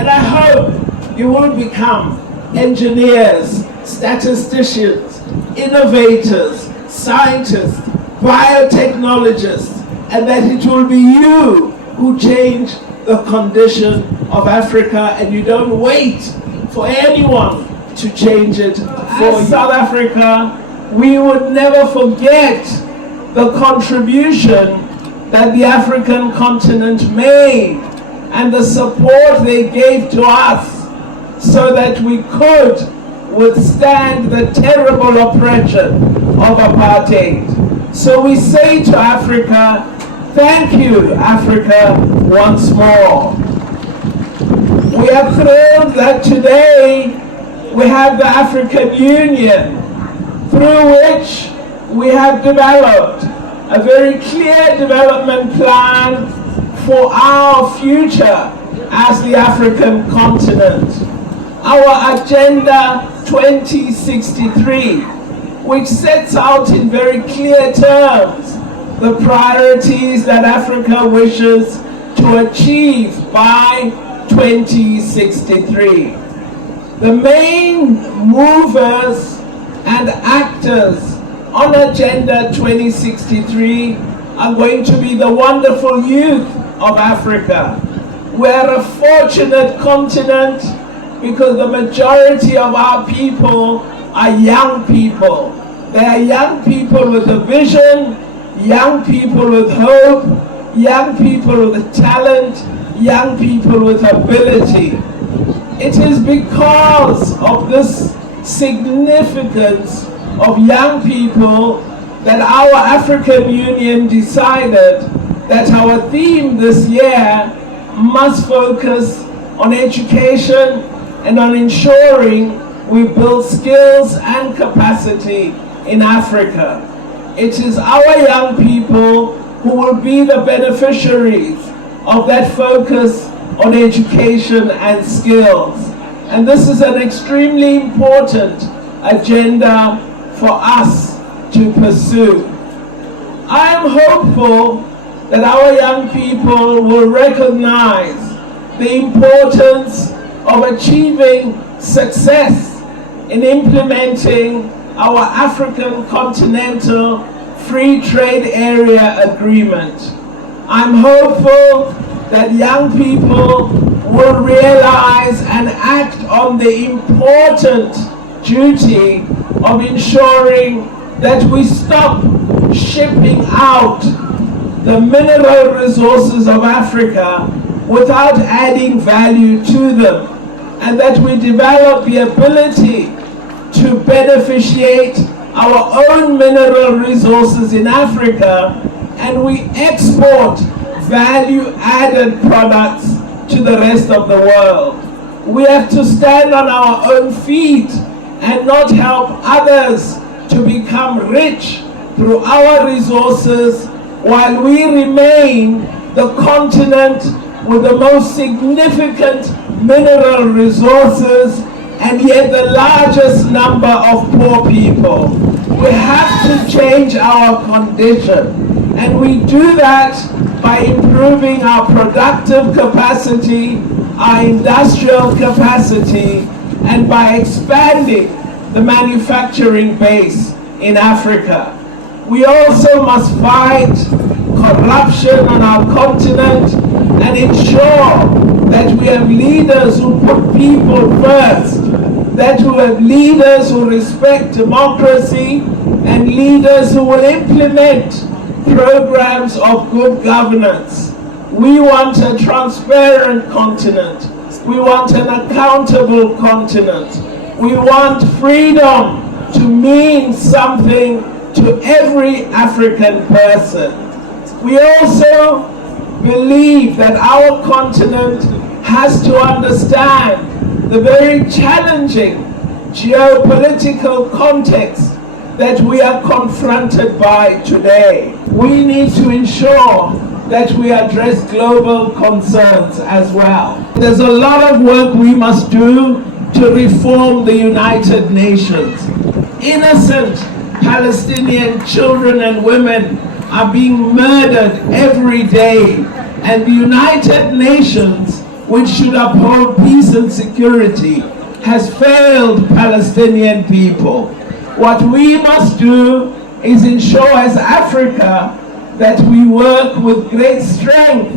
And I hope you will become engineers, statisticians, innovators, scientists, biotechnologists, and that it will be you who change the condition of Africa, and you don't wait for anyone to change it. For South Africa, we would never forget the contribution that the African continent made and the support they gave to us so that we could withstand the terrible oppression of apartheid. So we say to Africa, thank you, Africa, once more. We are thrilled that today we have the African Union, through which we have developed a very clear development plan for our future as the African continent. Our Agenda 2063, which sets out in very clear terms the priorities that Africa wishes to achieve by 2063. The main movers and actors on Agenda 2063 are going to be the wonderful youth of Africa. We're a fortunate continent because the majority of our people are young people. They are young people with a vision, young people with hope, young people with talent, young people with ability. It is because of this significance of young people that our African Union decided that our theme this year must focus on education and on ensuring we build skills and capacity in Africa. It is our young people who will be the beneficiaries of that focus on education and skills. And this is an extremely important agenda for us to pursue. I am hopeful that our young people will recognize the importance of achieving success in implementing our African Continental Free Trade Area Agreement. I'm hopeful that young people will realize and act on the important duty of ensuring that we stop shipping out the mineral resources of Africa without adding value to them, and that we develop the ability to beneficiate our own mineral resources in Africa, and we export value-added products to the rest of the world. We have to stand on our own feet and not help others to become rich through our resources while we remain the continent with the most significant mineral resources and yet the largest number of poor people. We have to change our condition, and we do that by improving our productive capacity, our industrial capacity, and by expanding the manufacturing base in Africa. We also must fight corruption on our continent and ensure that we have leaders who put people first, that we have leaders who respect democracy, and leaders who will implement programs of good governance. We want a transparent continent. We want an accountable continent. We want freedom to mean something to every African person. We also believe that our continent has to understand the very challenging geopolitical context that we are confronted by today. We need to ensure that we address global concerns as well. There's a lot of work we must do to reform the United Nations. Innocent Palestinian children and women are being murdered every day, and the United Nations which should uphold peace and security, has failed Palestinian people. What we must do is ensure as Africa that we work with great strength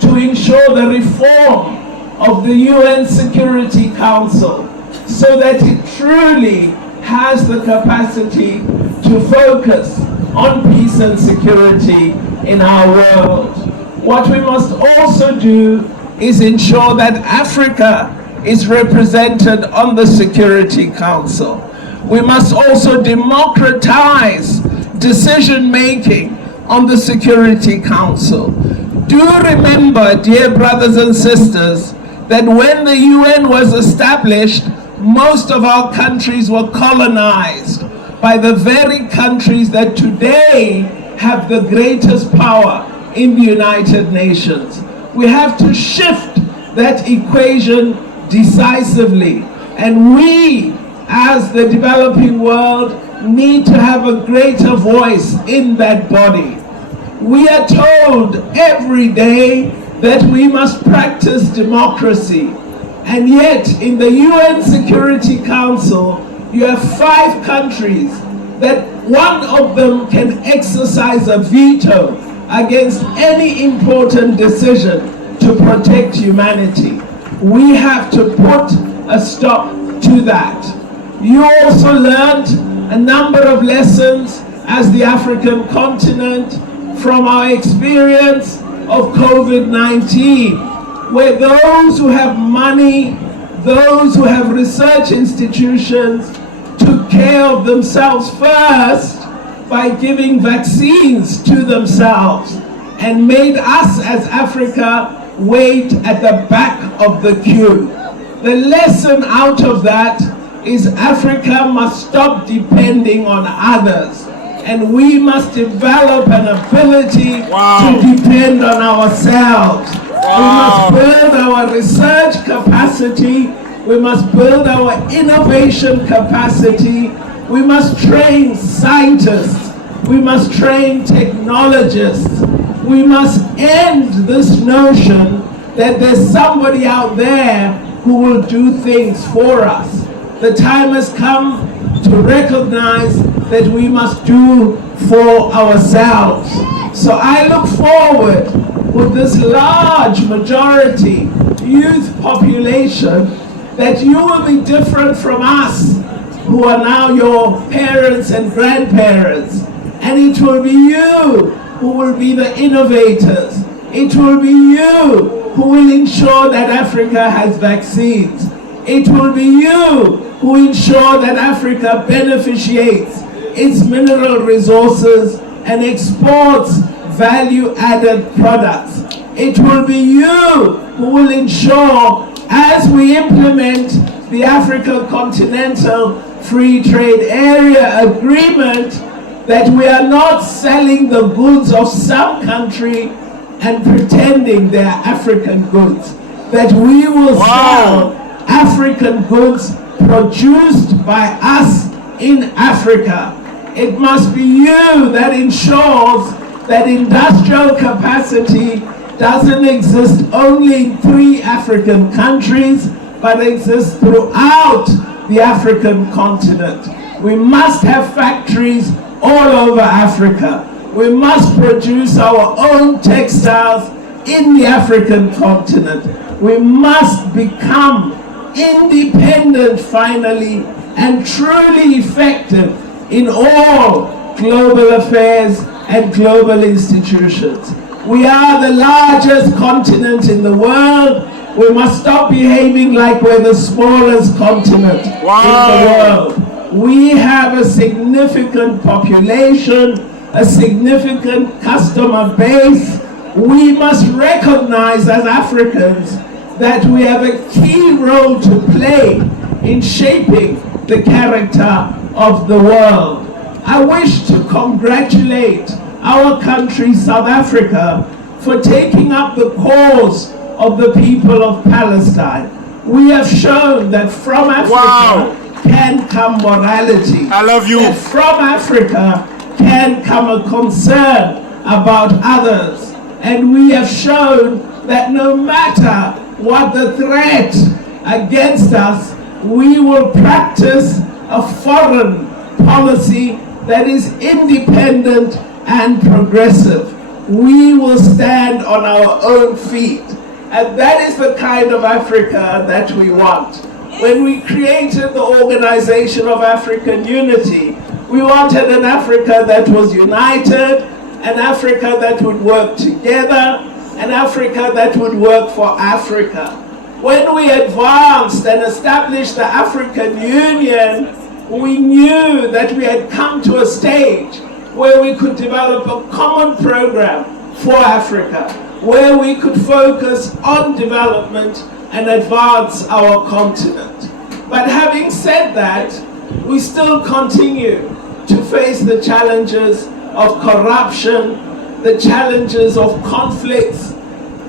to ensure the reform of the UN Security Council so that it truly has the capacity to focus on peace and security in our world. What we must also do is ensure that Africa is represented on the Security Council. We must also democratize decision-making on the Security Council. Do remember, dear brothers and sisters, that when the UN was established, most of our countries were colonized by the very countries that today have the greatest power in the United Nations. We have to shift that equation decisively, and we, as the developing world, need to have a greater voice in that body. We are told every day that we must practice democracy, and yet in the UN Security Council you have 5 countries that one of them can exercise a veto against any important decision to protect humanity. We have to put a stop to that. You also learned a number of lessons as the African continent from our experience of COVID-19, where those who have money, those who have research institutions, took care of themselves first by giving vaccines to themselves and made us as Africa wait at the back of the queue. The lesson out of that is Africa must stop depending on others, and we must develop an ability to depend on ourselves. We must build our research capacity, we must build our innovation capacity, we must train scientists, we must train technologists, we must end this notion that there's somebody out there who will do things for us. The time has come to recognize that we must do for ourselves. So I look forward with this large majority youth population that you will be different from us who are now your parents and grandparents, and it will be you who will be the innovators. It will be you who will ensure that Africa has vaccines. It will be you who ensure that Africa beneficiates its mineral resources and exports value-added products. It will be you who will ensure, as we implement the African Continental Free Trade Area Agreement, that we are not selling the goods of some country and pretending they are African goods, that we will sell African goods produced by us in Africa. It must be you that ensures that industrial capacity doesn't exist only in 3 African countries, but exists throughout the African continent. We must have factories all over Africa. We must produce our own textiles in the African continent. We must become independent finally and truly effective in all global affairs and global institutions. We are the largest continent in the world. We must stop behaving like we're the smallest continent in the world. We have a significant population, a significant customer base. We must recognize as Africans that we have a key role to play in shaping the character of the world. I wish to congratulate our country, South Africa, for taking up the cause of the people of Palestine. We have shown that from Africa can come morality. I love you. That from Africa can come a concern about others. And we have shown that no matter what the threat against us, we will practice a foreign policy that is independent and progressive. We will stand on our own feet. And that is the kind of Africa that we want. When we created the Organization of African Unity, we wanted an Africa that was united, an Africa that would work together, an Africa that would work for Africa. When we advanced and established the African Union, we knew that we had come to a stage where we could develop a common program for Africa, where we could focus on development and advance our continent. But having said that, we still continue to face the challenges of corruption, the challenges of conflicts.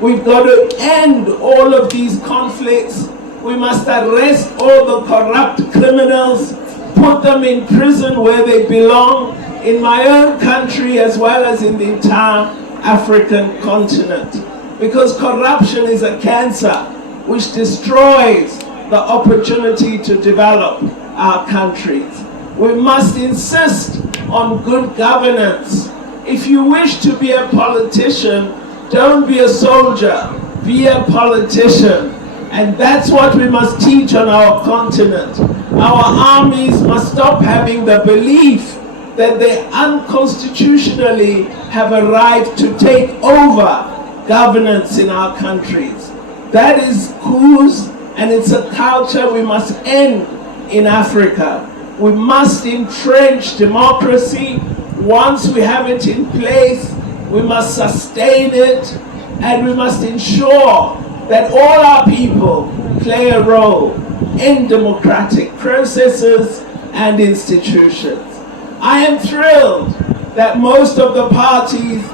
We've got to end all of these conflicts. We must arrest all the corrupt criminals, put them in prison where they belong, in my own country as well as in the entire African continent. Because corruption is a cancer which destroys the opportunity to develop our countries. We must insist on good governance. If you wish to be a politician, don't be a soldier, be a politician. And that's what we must teach on our continent. Our armies must stop having the belief that they unconstitutionally have a right to take over governance in our countries. That is coups, and it's a culture we must end in Africa. We must entrench democracy. Once we have it in place, we must sustain it, and we must ensure that all our people play a role in democratic processes and institutions. I am thrilled that most of the parties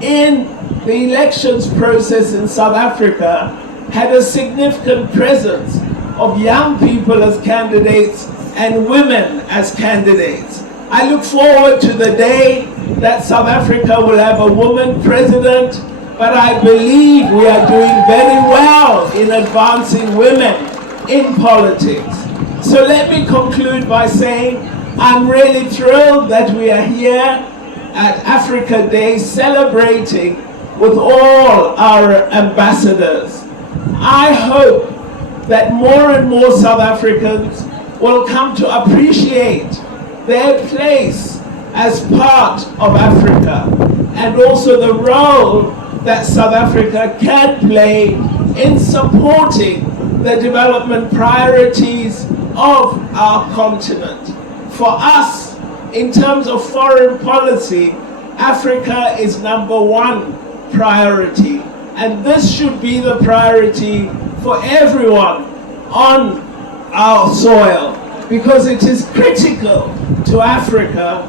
in the elections process in South Africa had a significant presence of young people as candidates and women as candidates. I look forward to the day that South Africa will have a woman president, but I believe we are doing very well in advancing women in politics. So let me conclude by saying I'm really thrilled that we are here at Africa Day celebrating with all our ambassadors. I hope that more and more South Africans will come to appreciate their place as part of Africa and also the role that South Africa can play in supporting the development priorities of our continent. For us, in terms of foreign policy, Africa is #1 priority. And this should be the priority for everyone on our soil, because it is critical to Africa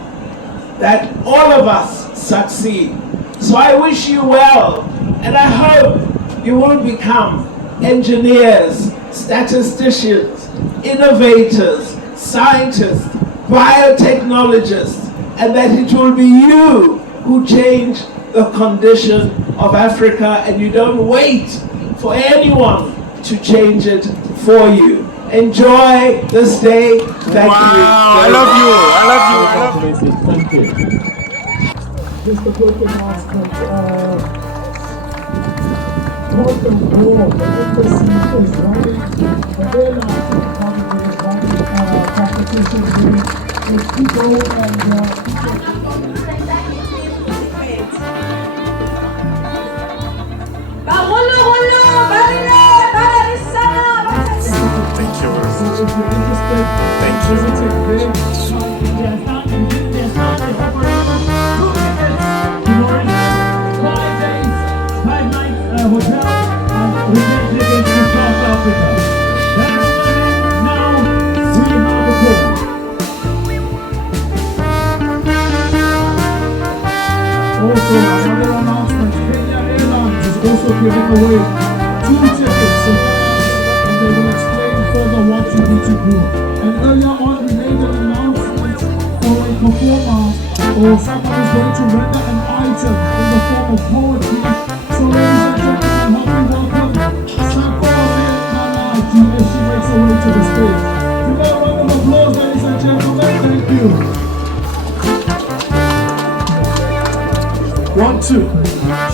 that all of us succeed. So I wish you well, and I hope you will become engineers, statisticians, innovators, scientists, biotechnologists, and that it will be you who change the condition of Africa, and you don't wait for anyone to change it for you. Enjoy this day. Thank you. I love you. I love you. I love you. Thank you. Just a quick announcement. Welcome all the embassy is running the airline competition with people Thank you. so if you're interested, Thank you. visit there. There's not 2 tickets, 5 days, 5 nights hotel, and return tickets to South Africa. That's now we have a call. Also, another announcement, Kenya Airlines is also giving away 2 tickets, and they will explain further what you need to do. And earlier on, we made an announcement for a performer or someone who's going to render an item in the form of poetry. So ladies and gentlemen, help me welcome Sako as she makes her way to the stage. Give her a round of applause, ladies and gentlemen. Thank you. 1, 2.